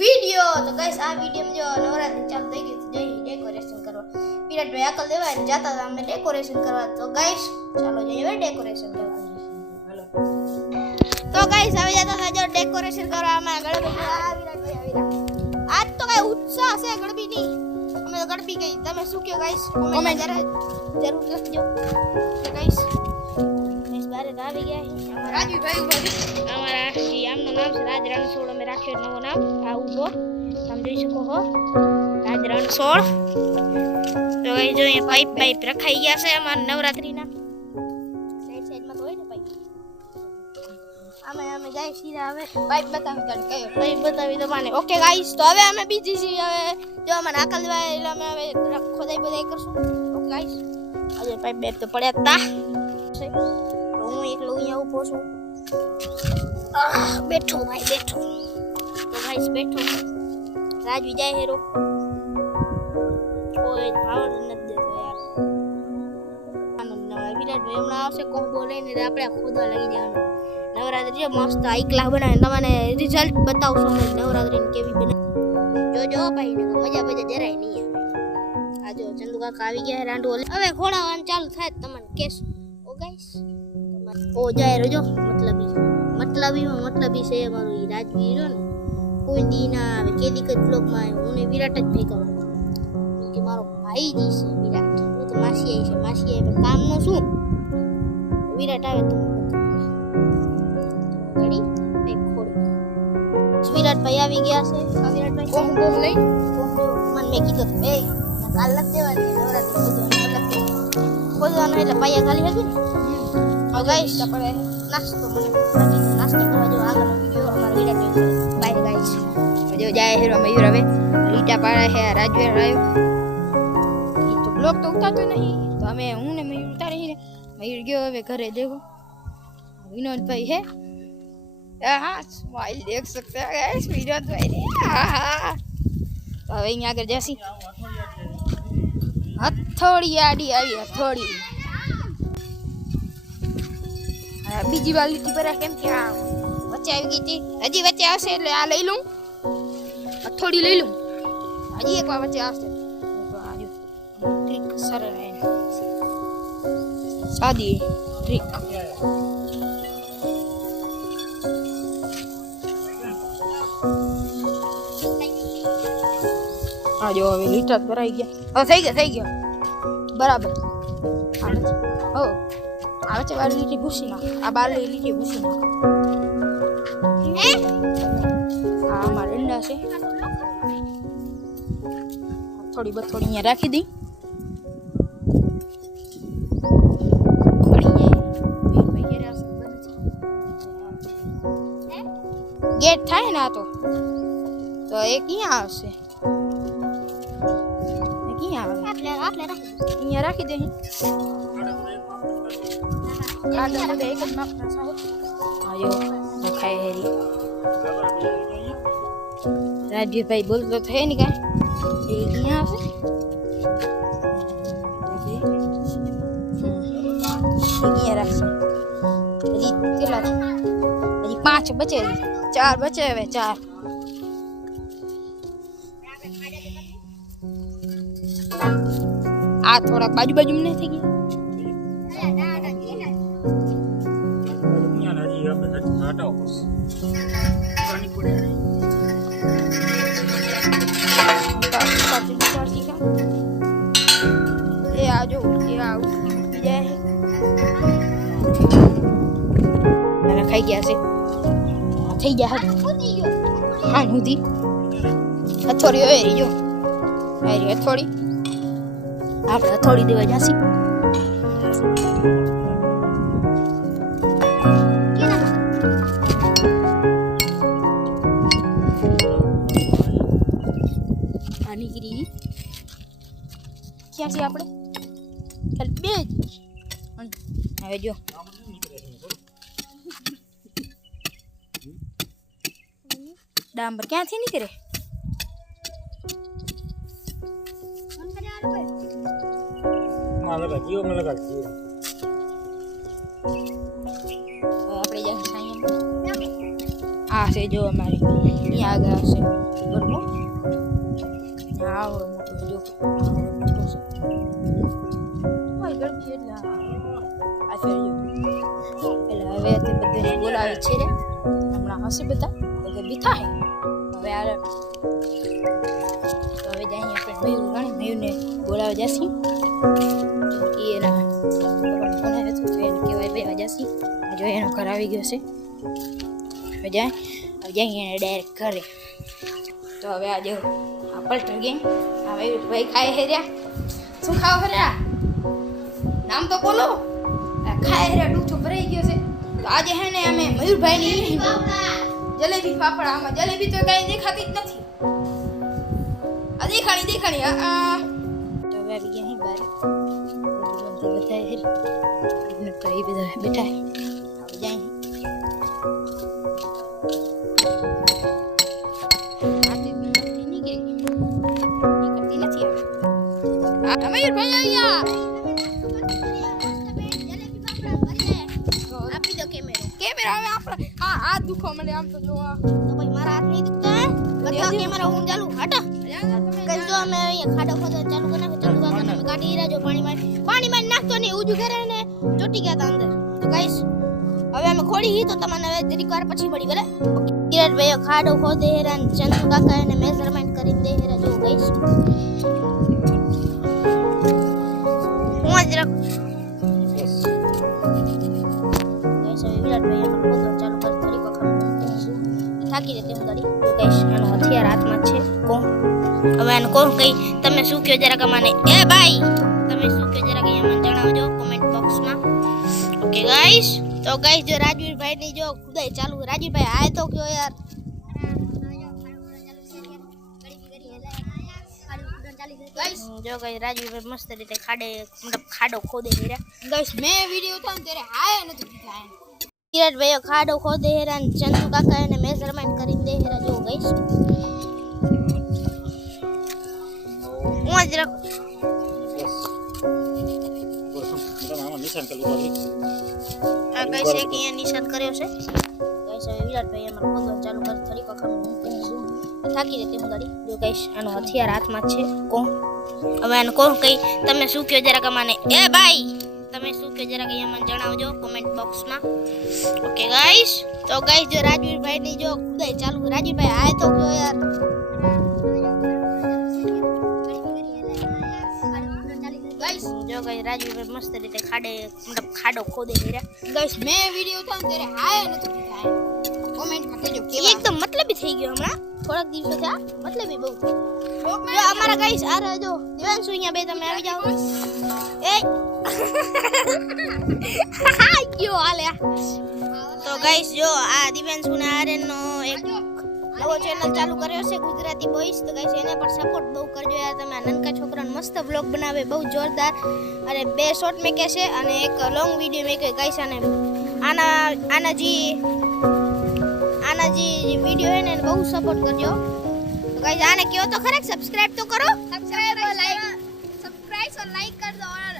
Video. તો guys આ વિડિયોમાં જો નવરાત્રી ચાલુ થઈ ગઈ તો જઈ ડેકોરેશન કરવા. વિરાટભાઈ અકલ દેવા જતા હતા અમે ડેકોરેશન કરવા. તો ગાઈસ ચાલો જઈએ ડેકોરેશન કરવા. હાલો. તો ગાઈસ હવે જતા હતા જો ડેકોરેશન કરવા અમે ગણપતિ. આ વિરાટભાઈ આવીરા. આજ તો કઈ ઉત્સાહ છે ગણપતિની. અમે તો ગણપતિ ગઈ. તમે શું કહો ગાઈસ? કોમેન્ટ જરૂર લખજો. તો ગાઈસ બારે આવી ગયા છે રાજવીભાઈ ઉભા અમારા આમનું નામ છે રાજ રણછોડ. અમે રાખ્યો નવો નામ આ ઉભો તમે જોઈ શકો છો રાજ રણછોડ. તો એ જો અહીંયા પાઇપ રખાઈ ગયા છે અમારા નવરાત્રીના સાઈડમાં તો હોય ને પાઇપ. અમે જાય સીધા હવે પાઇપ બતાવી દઉં કયો પાઇપ બતાવી દો મને. ઓકે ગાઈસ તો હવે અમે બીજી છીએ. હવે જો અમને આકલ દેવાય એટલે અમે હવે ખોદાઈ બધાઈ કરશું. ઓકે ગાઈસ આજે પાઇપ બેટ તો પડ્યા હતા. હું એકલો અહીંયા ઊભો છું. બેઠો ભાઈ બેઠો. તો ગાઈસ બેઠો રાજવી જાય હેરો કોઈ ભાવ નથી દેતો યાર. આનંદ નવા વિરાટભાઈ હમણાં આવશે કોમ્બો લઈને આપણે ખોદવા લાગી જવાનું. નવરાત્રી મસ્ત આઈકલા બનાવે તમને રિઝલ્ટ બતાવશું અમે નવરાત્રીની કેવી બને. જોજો ભાઈ ને મજા જરાય નહીં આવે. આ જો ચંદુ કાકા આવી ગયા રાંડો હવે ખોડાવાનું ચાલુ થાય તમને કેશું. ઓ ગાઈસ ઓ જાય રજો મતલબી છે અમારો ઈ રાજવીર ને કોઈ દી ના આવે કેદી કદ બ્લોગમાં હું ને વિરાટ જ ભેગા કે મારો ભાઈ જી છે વિરાટ. હું તો માસી આવી છે માસી આવી પણ કામ નો શું વિરાટ આવે તો ઘડી એક ખોડી વિરાટભાઈ આવી ગયા છે. વિરાટભાઈ કોમ લઈ મન મેં કીધું એ કાલ લખ દેવાની નવરાત્રી ખોદવાનું એટલે પાયા ખાલી હતી ને. હવે ગાઈસ આપણે નાસ્તો કરવા જો આગળ વિડિયો અમારો વિડિયો બાય ગાઈસ. જો જાય હેરો મયુર હવે લીટા પાડે છે રાજવેર આવ્યો. ઈ તો બ્લોગ તો ઉતારતો નહીં તો અમે હું ને મયુર ઉતારી ને મયુર ગયો હવે ઘરે. દેખો વિનોદભાઈ હે હા સ્માઈલ દેખ सकते हैं गाइस વિનોદભાઈ ને. હા તો હવે અહીંયા આગળ જસી હથોડી આડી આવી હથોડી. બીજી વાર લીટી પર કેમ કે આ વચ્ચે આવી ગઈ હતી હજી વચ્ચે આવશે એટલે આ લઈ લઉં થોડી લઈ લઉં હજી એક વાર વચ્ચે આવશે. ટ્રીક સરળ સાદી ટ્રીક. હા જો હવે લીટા ભરાઈ ગયા. હવે થઈ ગયા બરાબર. હો આ વચ્ચે બાર લીટી ભૂસી નાખ. આ બાર લીટી ભૂસી નાખ. આ અમારા અંડા છે થોડી અહીંયા રાખી દઈ. ગેટ થાય ને આ તો એ ક્યાં આવશે અહીંયા રાખી દે. રાજવીભાઈ બોલતો થાય ને કાંઈ અહીંયા આવશે. અહીંયા રાખશે. હજી કેટલા હજી 5 બચે 4 બચે હવે 4. આ થોડા બાજુ નહીં થઈ ગયા. ખાઈ ગયા છે થઈ ગયા હા સુધી અથોડી હોય જો અથોડી આપણે અથોડી દેવા જાસી. નીકળી ક્યાં છે આપણે બે જ. હવે જો ડાંબર ક્યાંથી નીકળે. આપણે આ છે જો અમારી અહીંયા આગળ હશે બરોબર આવો મોટો જો મોટો છે ઓય ગરમી એટલે આ છે જો એટલે હવે તે બધાને બોલાવી છે રે હમણાં હશે બધા એટલે બીઠા હે હવે આ તો હવે જાય આપણે મયુરને બોલાવા જશી એના ફોન આવ્યો હતો એને કહેવાય બે વાગ્યાસી જો એનો ઘર આવી ગયો છે હવે જાય એને ડાયરેક્ટ ઘરે તો હવે આજે આ પલટર ગઈ આ ભાઈ ખાય હેર્યા શું ખાવ હેર્યા નામ તો બોલો ખાય હેર્યા ડૂચો ભરાઈ ગયો છે તો આજે હે ને અમે મયુરભાઈની જલેબી ફાફડા આમાં જલેબી તો કઈ દેખાતી જ નથી આ દેખાણી તો હવે આવી ગયા અહીં બહાર બધા હેરી કઈ બધા બેઠા આવી જાય દુખો મને આમ તો જોવા તો ભાઈ મારા હાથ નહીં દુખતા બધા કેમેરા હું ચાલુ હટા કઈ જો અમે અહીંયા ખાડો ખોદો ચાલુ કરી નાખો ચાલુ કાકા અમે કાઢી રાજો પાણીમાં નાખતો નહીં ઉજુ કરે ને ચોટી ગયા તા અંદર તો ગાઈસ હવે અમે ખોડી હી તો તમને હવે જરીક વાર પછી મળી બરાબર કિરણ ભાઈ ખાડો ખોદે હેરાન ચંદુ કાકા એને મેઝરમેન્ટ કરીને દે હેરા જો ગાઈસ હું જ રાખ ગાઈસ હવે વિરાટ ભાઈ અમે ખોદો ચાલુ કર થોડીક વખત થાકી જતી હું ગાડી તો ગાઈસ આનો હથિયાર હાથમાં છે કોણ હવે આને કોણ કઈ તમે શું કહો જરાક મને એ ભાઈ તમે શું કહો જરાક મને જણાવજો કોમેન્ટ બોક્સમાં ઓકે ગાઈસ તો ગાઈસ જો રાજવીરભાઈ ની જો ખુદાઈ ચાલુ રાજવીરભાઈ આય તો કયો યાર ગાઈસ જો ગાઈસ રાજવીરભાઈ મસ્ત રીતે ખાડો ખોદે હેરા ગાઈસ મે વિડિયો ઉતાર ત્યારે આયા નથી દીધા કિરણભાઈ ખાડો ખોદે હેરા ચંદુ કાકા એને મેઝરમેન્ટ કરીને દે હેરા જો ગાઈસ હું જ રાખ આ ગાઈસ એક અહીંયા નિશાન કર્યો છે ગાઈસ હવે વિરાટભાઈ એમાં ખોદો ચાલુ કર થોડીક વખત થાકી જતી હું ગાડી જો ગાઈસ આનો હથિયાર હાથમાં છે કોણ હવે આને કોણ કઈ તમે શું કહો જરાક મને એ ભાઈ તમે શું કહો જરાક મને જણાવજો કોમેન્ટ બોક્સમાં ઓકે ગાઈસ તો ગાઈસ જો રાજવીરભાઈ ની જો ખુદાઈ ચાલુ રાજવીરભાઈ આય તો કયો યાર ગાઈસ જો ગાઈસ રાજવીરભાઈ મસ્ત રીતે ખાડો ખોદે હેરા ગાઈસ મે વિડિયો ઉતાર ત્યારે આયા નથી દીધા કોમેન્ટમાં કહેજો કેવા એકદમ મતલબી થઈ ગયો હમણાં થોડાક દિવસો થયા મતલબી બહુ જો અમારા ગાઈસ આ જો દેવાંશુ અહીંયા બે તમે આવી જાઓ એ ગયો હાલે તો ગાઈસ જો આ દિવ્યાંશુ ને આર્યન નો એક નવો ચેનલ ચાલુ કર્યો છે ગુજરાતી બોયસ તો ગાઈસ એને પણ સપોર્ટ બહુ કરજો યાર તમે આ નાનકા છોકરાનો મસ્ત વ્લોગ બનાવે બહુ જોરદાર અને 2 શોર્ટ મેકે છે અને એક લોંગ વિડિયો મેકે ગાઈસ આને આના જે વિડિયો હે ને બહુ સપોર્ટ કરજો तो गाइस आने क्यों तो खरे सब्सक्राइब तो करो सब्सक्राइब और लाइक कर दो और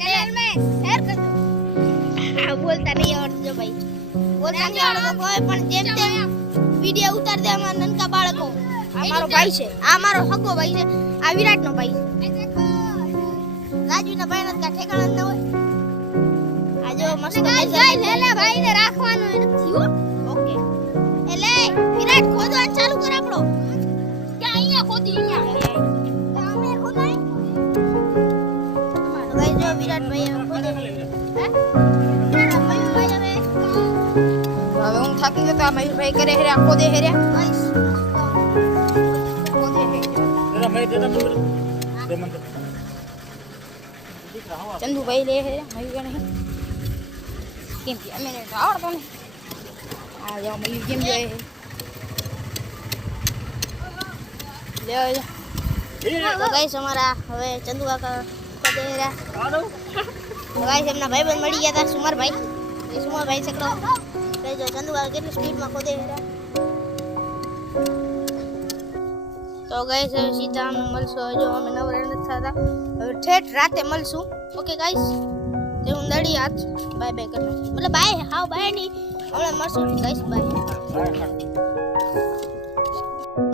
चैनल में शेयर कर दो बोलता नहीं और जो भाई बोलता नहीं और कोई पण जेम तेम वीडियो उतार दे અમાર નનકા બાળકો આ મારો ભાઈ છે આ મારો હગો ભાઈ છે આ વિરાટ નો ભાઈ દેખો રાજુ ના ભાઈ ના ઠેકાણા ન હોય આ જો મસ્ત જાય લે ભાઈ ને રાખવાનું નથી હો ઓકે એટલે વિરાટ ખોદવાનું ચાલુ કર આપણો ક્યાં અહીંયા ખોદી અહીંયા તો અમે ખોદાય અમારો ભાઈ જો વિરાટ ભાઈ ખોદે હે વિરાટ ભાઈ હવે હું થાકી ગયો તો આ મયુરભાઈ કરે હેરા ખોદે હેરા ગાઈસ ખોદે હે तेरा मैं देना नंबर दे मन ચંદુભાઈ લે હે મયુર નહીં કેમ કે અમે ને આવડતો ને આ જો મયુર કેમ જોઈએ લે તો ગાઈસ અમારા હવે ચંદુ કાકા ખોદે હેરા તો ગાઈસ એમના ભાઈબંધ મળી ગયા હતા સુમરભાઈ એ સુમરભાઈ સકડો લઈ જો ચંદુ કાકા કેટલી સ્પીડમાં ખોદે હેરા તો ગાઈસ હવે સીધા અમે મળશું જો અમે નવરા નથી થતા હવે ઠેઠ રાતે મળશું ઓકે ગાઈસ તે હું દડી હાથ બાય બાય કરી મતલબ બાય હાવ બાય નહીં હમણાં મળશું ગાઈસ બાય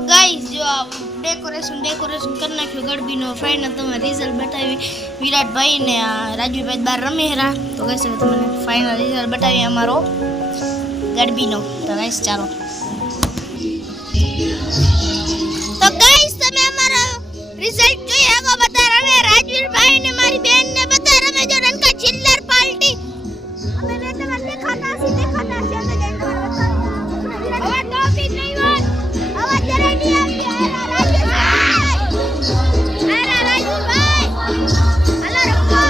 ગાઈસ જો આ ડેકોરેશન કરી નાખ્યું ગરબીનો ફાઇનલ તમે રિઝલ્ટ બતાવી વિરાટભાઈ ને આ રાજવીભાઈ બાર રમી હેરા તો ગાઈસ હવે તમને ફાઇનલ રિઝલ્ટ બતાવી અમારો ગરબીનો તો ગાઈસ ચાલો તો ગાઈસ તમે અમારો રિઝલ્ટ જોઈ શકો બધા રમે રાજવીરભાઈ ને મારી બેન ને બધા રમે જો રનકા ચિલ્લર પાર્ટી અમે બે તમને દેખાતા છે અમે જઈને હવે ટોપી નહીં વાત અવાજ જરા નહીં આવી આરા રાજવીરભાઈ હલો રમવા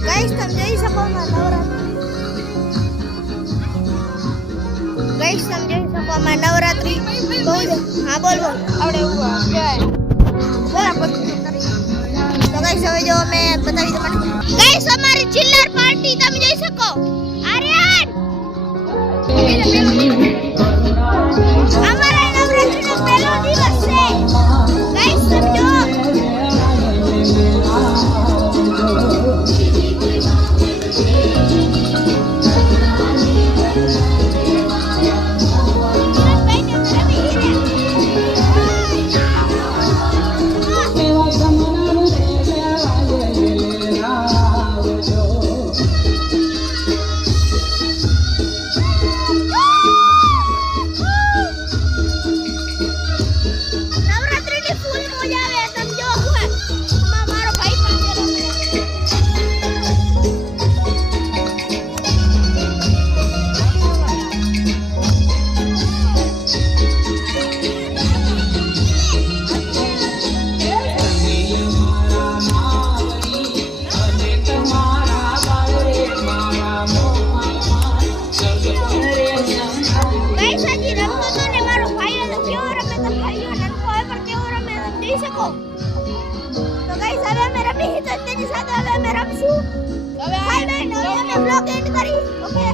ગાઈસ તમે જોઈ શકો માં નવરાત્રી બહુ હા બોલ આવડે એવું બરાબર તો ગાઈસ હવે જો મેં બતાવી તમને ગાઈસ અમારી ચિલ્લર પાર્ટી તમે જોઈ શકો આર્યન અમારા નવરાત્રીનો પહેલો દિવસ છે ગાઈસ સમજો તો ગાઈસ હવે અમે રમી તો તેની સાથે હવે અમે રમશું હવે અમે બ્લોગ એન્ડ કરી ઓકે